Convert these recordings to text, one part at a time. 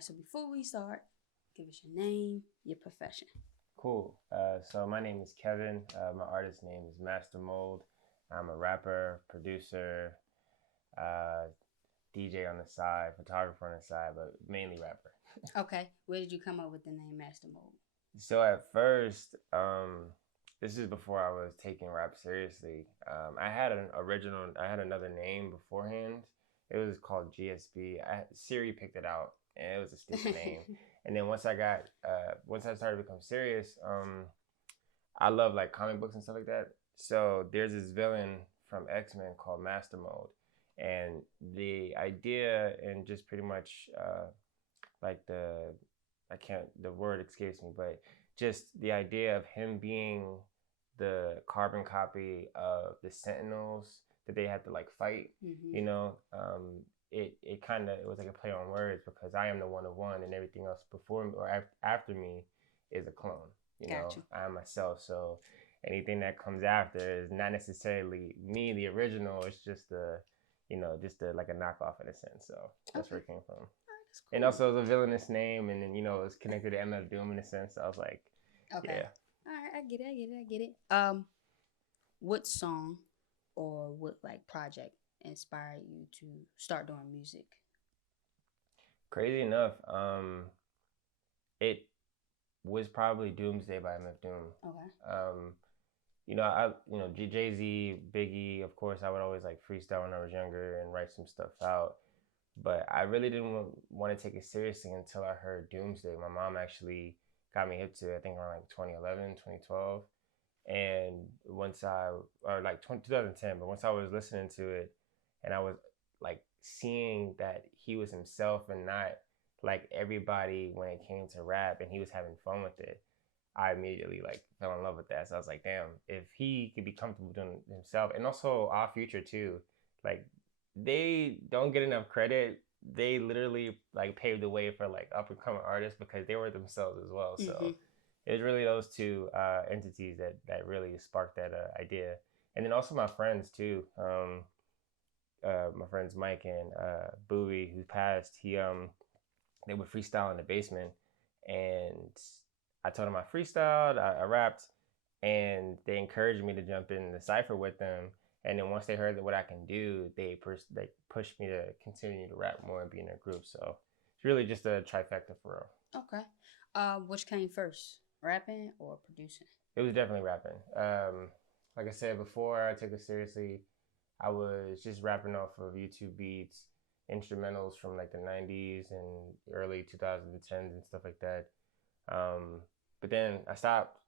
right, so before we start, give us your name, your profession. Cool. So my name is Kevin. My artist name is Master Mold. I'm a rapper, producer, uh, DJ on the side, photographer on the side, but mainly rapper. Okay, where did you come up with the name Master Mode? So at first, this is before I was taking rap seriously. I had another name beforehand. It was called GSB. Siri picked it out, and it was a stupid name. And then once I started to become serious, I love like comic books and stuff like that. So there's this villain from X-Men called Master Mode, and the idea and just pretty much like the word escapes me, but just the idea of him being the carbon copy of the Sentinels that they had to like fight, Mm-hmm. you know, it kind of it was like a play on words because I am the one of one and everything else before me or after me is a clone. You know, Got you. I am myself. So anything that comes after is not necessarily me, the original. It's just like a knockoff in a sense. So that's Okay. where it came from. All right, that's And cool. also it was a villainous name, and then it's connected to MF Doom in a sense. So I was like, Okay. yeah. All right, I get it. I get it. I get it. What song or what like project inspired you to start doing music? Crazy enough, it was probably Doomsday by MF Doom. Okay. Um, Jay Z, Biggie. Of course, I would always like freestyle when I was younger and write some stuff out. But I really didn't want to take it seriously until I heard Doomsday. My mom actually got me hip to it, I think around like 2011, 2012. And or like 2010, but once I was listening to it and I was like seeing that he was himself and not like everybody when it came to rap and he was having fun with it, I immediately like fell in love with that. So I was like, damn, if he could be comfortable doing it himself, and also Our Future too, like they don't get enough credit. They literally like paved the way for like up and coming artists because they were themselves as well. Mm-hmm. So it was really those two entities that really sparked that idea, and then also my friends too. My friends Mike and Bowie, who passed, they would freestyle in the basement, and I told them I freestyled, I rapped, and they encouraged me to jump in the cipher with them. And then once they heard that what I can do, they pushed me to continue to rap more and be in their group. So it's really just a trifecta for real. Okay. Which came first, rapping or producing? It was definitely rapping. Like I said before, I took it seriously. I was just rapping off of YouTube beats, instrumentals from like the 90s and early 2010s and stuff like that. But then I stopped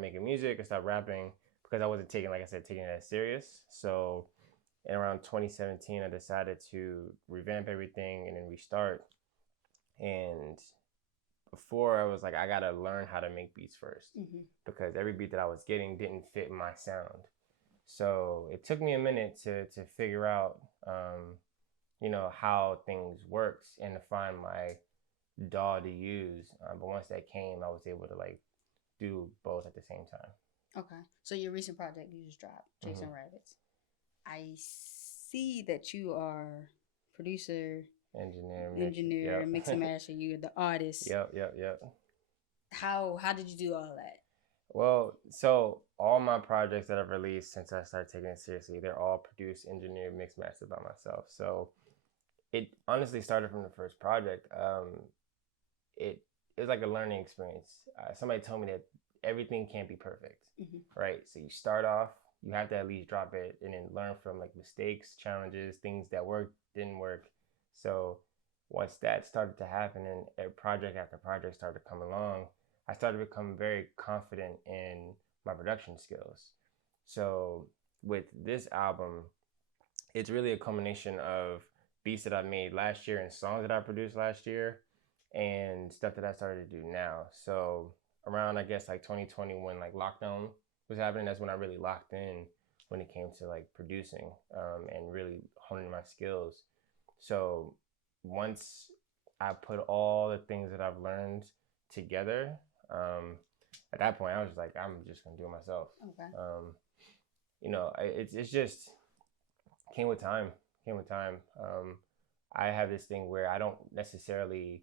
making music. I stopped rapping because I wasn't taking, like I said, taking it as serious. So in around 2017, I decided to revamp everything and then restart. And before I was like, I gotta learn how to make beats 1st Mm-hmm. because every beat that I was getting didn't fit my sound. So it took me a minute to figure out, how things worked and to find my DAW to use. But once that came, I was able to like do both at the same time. Okay. So your recent project you just dropped, Mm-hmm. Chasing Rabbits. I see that you are producer, engineer, mix and Yep. master. You're the artist. Yep. How did you do all that? Well, so all my projects that I've released since I started taking it seriously, they're all produced, engineered, mixed, mastered by myself. So it honestly started from the first project. It it was like a learning experience. Somebody told me that everything can't be perfect, Mm-hmm. right? So you start off, you have to at least drop it and then learn from like mistakes, challenges, things that worked, didn't work. So once that started to happen and project after project started to come along, I started to become very confident in my production skills. So with this album, it's really a combination of beats that I made last year and songs that I produced last year and stuff that I started to do now. So around I guess like 2020 when like lockdown was happening, that's when I really locked in when it came to like producing and really honing my skills. So once I put all the things that I've learned together, at that point I was like, I'm just gonna do it myself. Okay. It's just came with time. Came with time. I have this thing where I don't necessarily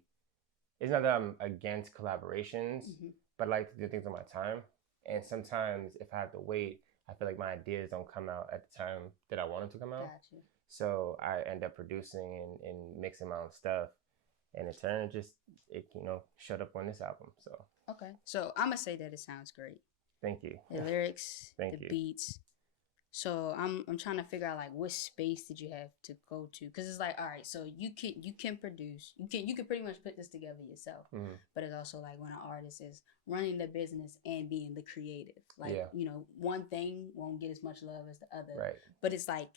it's not that I'm against collaborations, Mm-hmm. but I like to do things on my time. And sometimes if I have to wait, I feel like my ideas don't come out at the time that I want them to come out. Gotcha. So I end up producing and mixing my own stuff. And in turn, it showed up on this album. So Okay. So I'm gonna say that it sounds great. thank you. The lyrics, Thank the you. beats. So I'm trying to figure out like what space did you have to go to? Because it's like, all right, so you can produce, you can pretty much put this together yourself. Mhm. But it's also like when an artist is running the business and being the creative, like Yeah. one thing won't get as much love as the other. Right. But it's like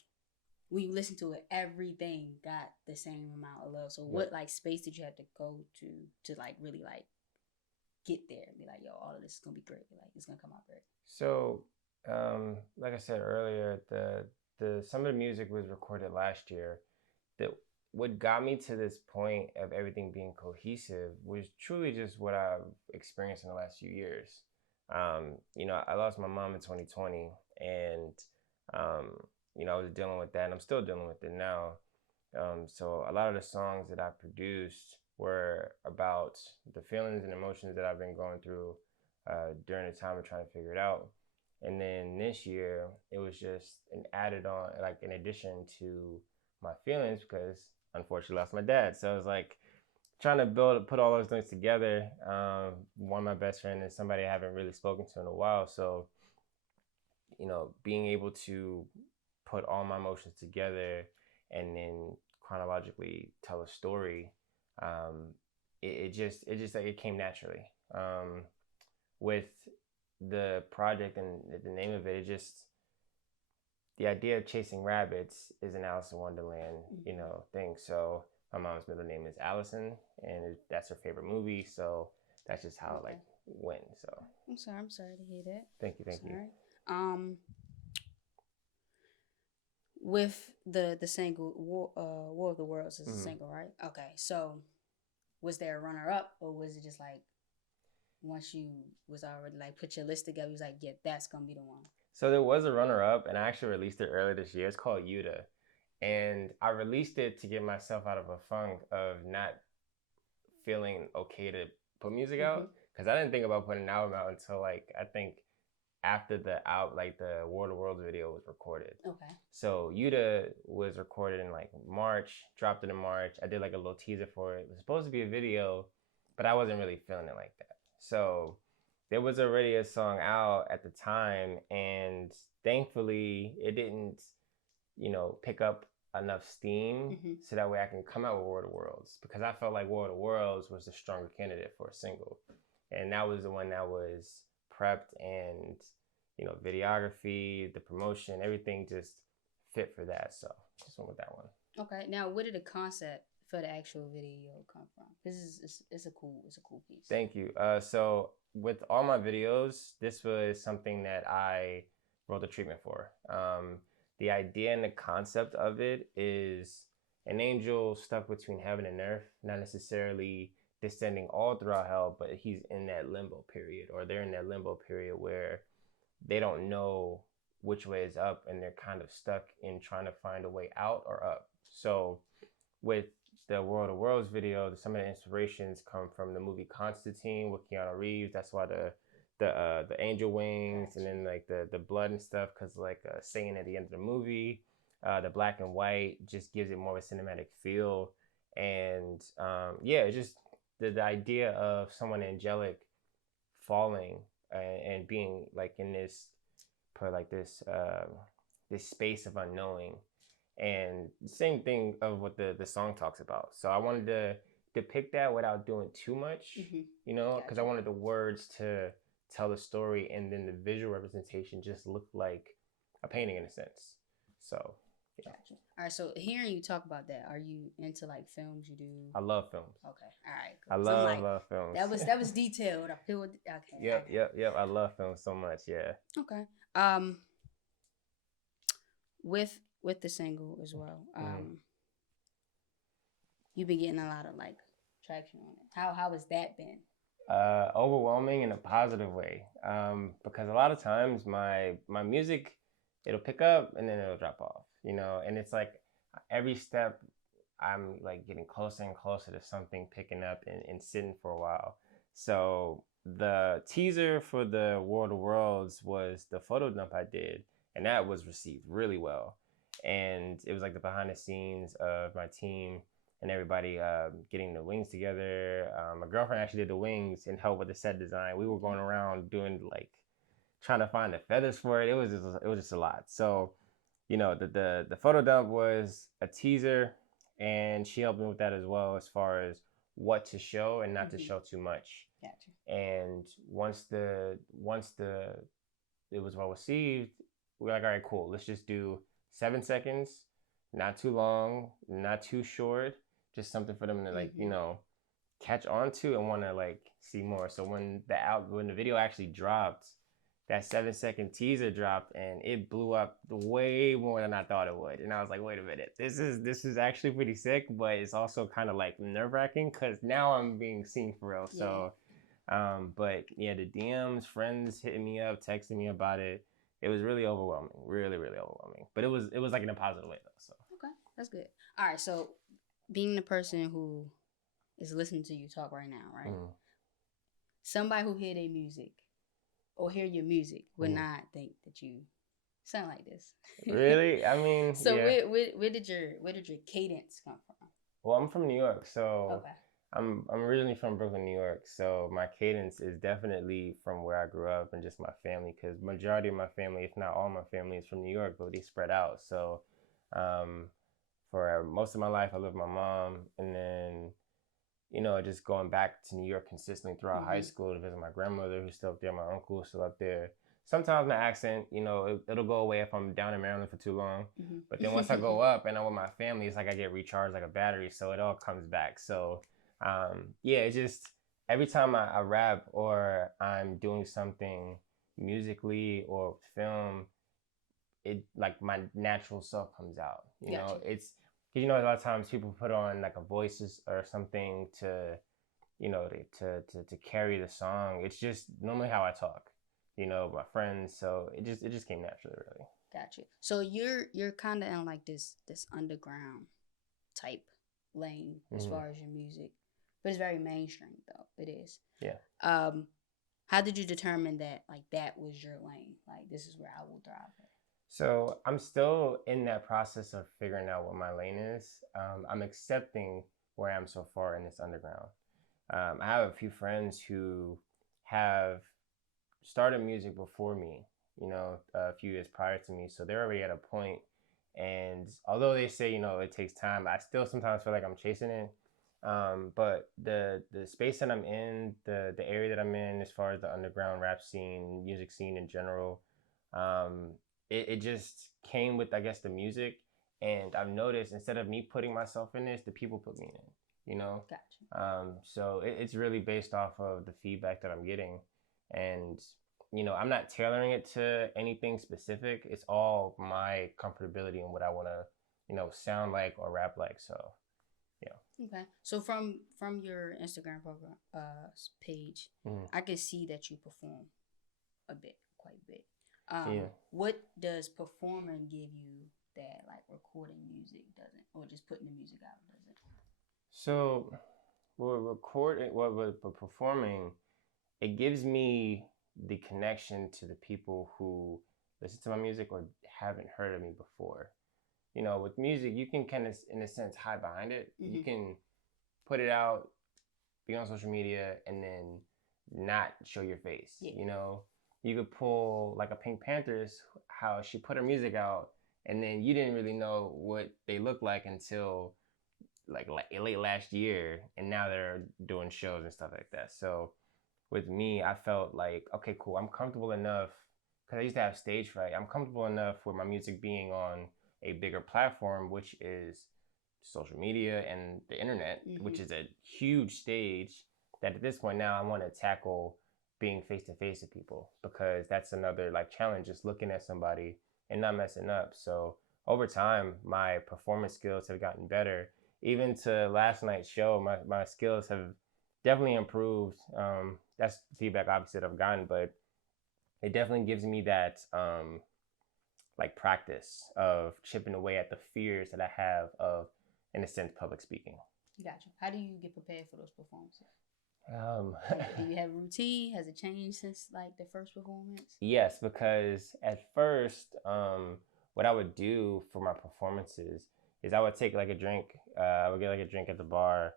when you listen to it, everything got the same amount of love. So what like space did you have to go to like really like get there and be like, yo, all of this is gonna be great. Like it's gonna come out great. So, like I said earlier, the some of the music was recorded last year. That what got me to this point of everything being cohesive was truly just what I've experienced in the last few years. I lost my mom in 2020, and I was dealing with that, and I'm still dealing with it now. So a lot of the songs that I produced were about the feelings and emotions that I've been going through during the time of trying to figure it out. And then this year, it was just an added on, like an addition to my feelings because unfortunately lost my dad. So it was like trying to put all those things together. One of my best friends is somebody I haven't really spoken to in a while. So, being able to put all my emotions together and then chronologically tell a story, it just like it came naturally. With the project and the name of it, the idea of chasing rabbits is an Alice in Wonderland, thing. So my mom's middle name is Allison, and that's her favorite movie. So that's just how Okay. like went. So I'm sorry to hear that. thank you. Um, with the single War of the Worlds is a single, right? Okay, so was there a runner up, or was it just like once you was already like put your list together, you was like, yeah, that's gonna be the one. So there was a runner up, and I actually released it earlier this year. It's called Yuta, and I released it to get myself out of a funk of not feeling okay to put music out because I didn't think about putting an album out until like I think after the War of the Worlds video was recorded. Okay. So Yuta was recorded in like March, dropped it in March. I did like a little teaser for it. It was supposed to be a video, but I wasn't really feeling it like that. So there was already a song out at the time, and thankfully it didn't, pick up enough steam so that way I can come out with War of the Worlds because I felt like War of the Worlds was the stronger candidate for a single, and that was the one that was prepped and videography, the promotion, everything just fit for that. So just went with that one. Okay. Now, where did the concept for the actual video come from? This it's a cool piece. Thank you. So with all my videos, this was something that I wrote the treatment for. The idea and the concept of it is an angel stuck between heaven and earth, not necessarily descending all throughout hell, but he's in that limbo period, or they're in that limbo period where they don't know which way is up and they're kind of stuck in trying to find a way out or up. So with the War of the Worlds video, some of the inspirations come from the movie Constantine with Keanu Reeves. That's why the angel wings and then like the blood and stuff, because like saying at the end of the movie, the black and white just gives it more of a cinematic feel. And it's just the idea of someone angelic falling and being like in this this space of unknowing, and the same thing of what the song talks about. So I wanted to depict that without doing too much, because I wanted the words to tell the story, and then the visual representation just looked like a painting in a sense. So yeah. Gotcha. All right, so hearing you talk about that, are you into like films? You do? I love films. Okay, all right. I love films. That was detailed. I feel okay. Yep. I love films so much. Yeah. Okay. With the single as well, you've been getting a lot of like traction on it. How has that been? Overwhelming in a positive way, because a lot of times my music, it'll pick up and then it'll drop off, and it's like every step I'm like getting closer and closer to something picking up and sitting for a while. So the teaser for the World of Worlds was the photo dump I did, and that was received really well. And it was like the behind the scenes of my team and everybody getting the wings together. My girlfriend actually did the wings and helped with the set design. We were going around doing like trying to find the feathers for it. It was just a lot. So, the photo dump was a teaser, and she helped me with that as well, as far as what to show and not to show too much. Gotcha. And once the it was well received, we were like, all right, cool. Let's just do 7 seconds, not too long, not too short, just something for them to like, catch on to and want to like see more. So when the video actually dropped, that 7 second teaser dropped and it blew up way more than I thought it would. And I was like, wait a minute, this is actually pretty sick, but it's also kind of like nerve wracking because now I'm being seen for real. Yeah. So, but yeah, the DMs, friends hitting me up, texting me about it. It was really overwhelming, really, really overwhelming. But it was like in a positive way though. So Okay, that's good. All right, so being the person who is listening to you talk right now, right? Somebody who hear their music or hear your music would not think that you sound like this. Really? I mean, so yeah. where did your cadence come from? Well, I'm from New York, so Okay. I'm originally from Brooklyn, New York. So my cadence is definitely from where I grew up and just my family, because majority of my family, if not all my family, is from New York, but they spread out. So um, for most of my life, I lived with my mom, and then just going back to New York consistently throughout high school to visit my grandmother, who's still up there, my uncle who's still up there. Sometimes my accent, it'll go away if I'm down in Maryland for too long. But then once I go up and I'm with my family, it's like I get recharged like a battery, so it all comes back. So, yeah, it's just every time I rap or I'm doing something musically or film, it like my natural self comes out. Gotcha. It's because a lot of times people put on like a voices or something to to carry the song. It's just normally how I talk, my friends. So it just came naturally, really. Gotcha. So you're kind of in like this underground type lane as far as your music, but it's very mainstream though. It is. Yeah. How did you determine that like that was your lane? Like this is where I will thrive at? So I'm still in that process of figuring out what my lane is. I'm accepting where I am so far in this underground. I have a few friends who have started music before me, a few years prior to me. So they're already at a point. And although they say, it takes time, I still sometimes feel like I'm chasing it. But the space that I'm in, the area that I'm in, as far as the underground rap scene, music scene in general, it just came with, I guess, the music. And I've noticed instead of me putting myself in this, the people put me in, Gotcha. So it's really based off of the feedback that I'm getting. And, I'm not tailoring it to anything specific. It's all my comfortability and what I want to, sound like or rap like. So, yeah. Okay. So from your Instagram program page, I can see that you perform quite a bit. Yeah. What does performing give you that like recording music doesn't, or just putting the music out doesn't? So, we're performing, it gives me the connection to the people who listen to my music or haven't heard of me before. With music, you can kind of, in a sense, hide behind it. You can put it out, be on social media, and then not show your face. Yeah. You could pull like a Pink Panthers, how she put her music out, and then you didn't really know what they looked like until like late last year, and now they're doing shows and stuff like that. So with me, I felt like, okay, cool, I'm comfortable enough, because I used to have stage fright. I'm comfortable enough with my music being on a bigger platform, which is social media and the internet, which is a huge stage, that at this point now I want to tackle being face to face with people, because that's another like challenge, just looking at somebody and not messing up. So over time, my performance skills have gotten better. Even to last night's show, my skills have definitely improved. That's the feedback obviously that I've gotten, but it definitely gives me that like practice of chipping away at the fears that I have of in a sense, public speaking. Gotcha. How do you get prepared for those performances? Um, Do you have a routine? Has it changed since like the first performance? Yes, because at first, what I would do for my performances is I would take like a drink. I would get like a drink at the bar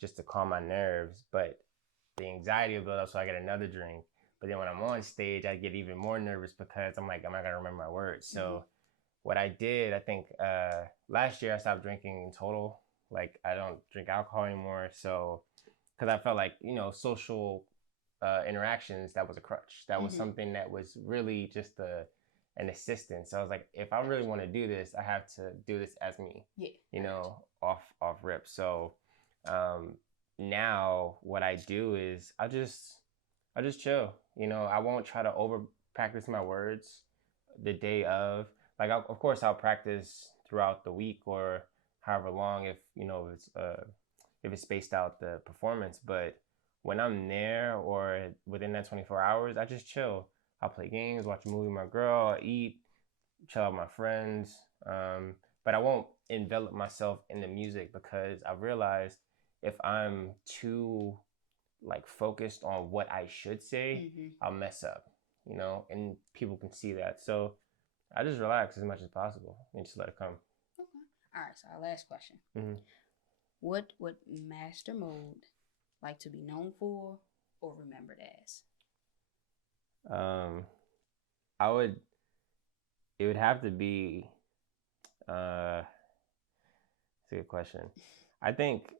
just to calm my nerves, but the anxiety would build up, so I get another drink. But then when I'm on stage, I get even more nervous because I'm like, I'm not gonna remember my words. So what I did, I think last year I stopped drinking in total. Like I don't drink alcohol anymore. So because I felt like social interactions, that was a crutch. That was something that was really just an assistance. So I was like, if I really want to do this, I have to do this as me. Yeah. Off rip. So now what I do is I just chill. I won't try to over practice my words the day of. Like of course I'll practice throughout the week or however long if it's spaced out the performance. But when I'm there or within that 24 hours, I just chill. I'll play games, watch a movie with my girl, I'll eat, chill out with my friends. But I won't envelop myself in the music because I realized if I'm too like focused on what I should say, I'll mess up, and people can see that. So I just relax as much as possible and just let it come. Okay. All right. So our last question. What would Master Mode like to be known for or remembered as? It would have to be, it's a good question. I think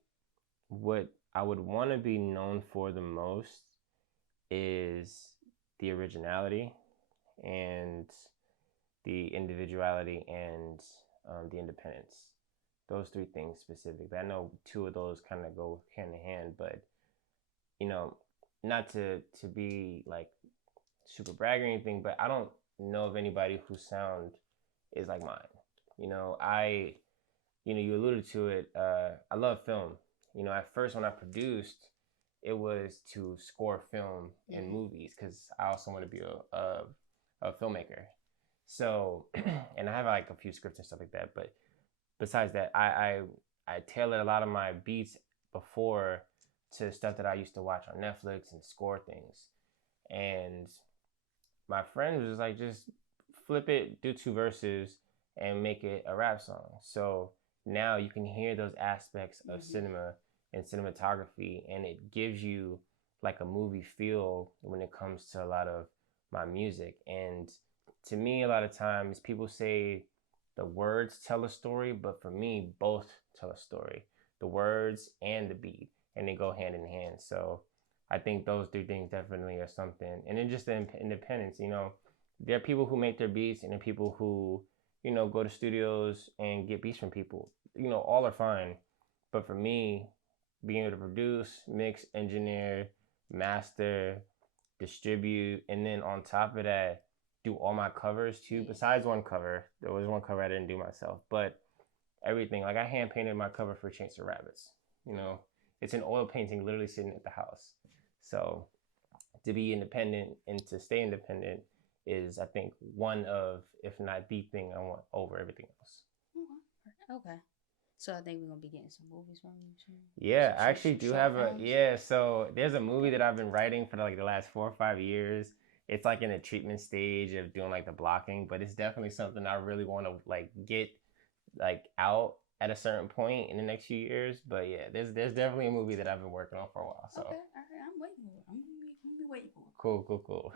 what I would want to be known for the most is the originality and the individuality and the independence. Those three things specifically. I know two of those kind of go hand in hand, but not to be like super brag or anything, but I don't know of anybody whose sound is like mine. You alluded to it. I love film. At first when I produced, it was to score film and movies because I also want to be a filmmaker. So, and I have like a few scripts and stuff like that. But besides that, I tailored a lot of my beats before to stuff that I used to watch on Netflix and score things. And my friend was like, just flip it, do 2 verses, and make it a rap song. So now you can hear those aspects of cinema and cinematography, and it gives you like a movie feel when it comes to a lot of my music. And to me, a lot of times people say the words tell a story, but for me, both tell a story, the words and the beat, and they go hand in hand. So I think those 3 things definitely are something. And then just the independence, there are people who make their beats and there are people who, go to studios and get beats from people. All are fine. But for me, being able to produce, mix, engineer, master, distribute, and then on top of that, do all my covers too. Besides one cover, there was one cover I didn't do myself, but everything, like I hand painted my cover for Chainsaw Rabbits. It's an oil painting literally sitting at the house. So to be independent and to stay independent is, I think, one of, if not the thing I want over everything else. Okay. So I think we're gonna be getting some movies from you too. Yeah, I actually do have so there's a movie that I've been writing for like the last 4 or 5 years. It's like in a treatment stage of doing like the blocking, but it's definitely something I really want to like get like out at a certain point in the next few years. But yeah, there's definitely a movie that I've been working on for a while. So okay, all right, I'm waiting for it. I'm gonna be waiting for it. Cool.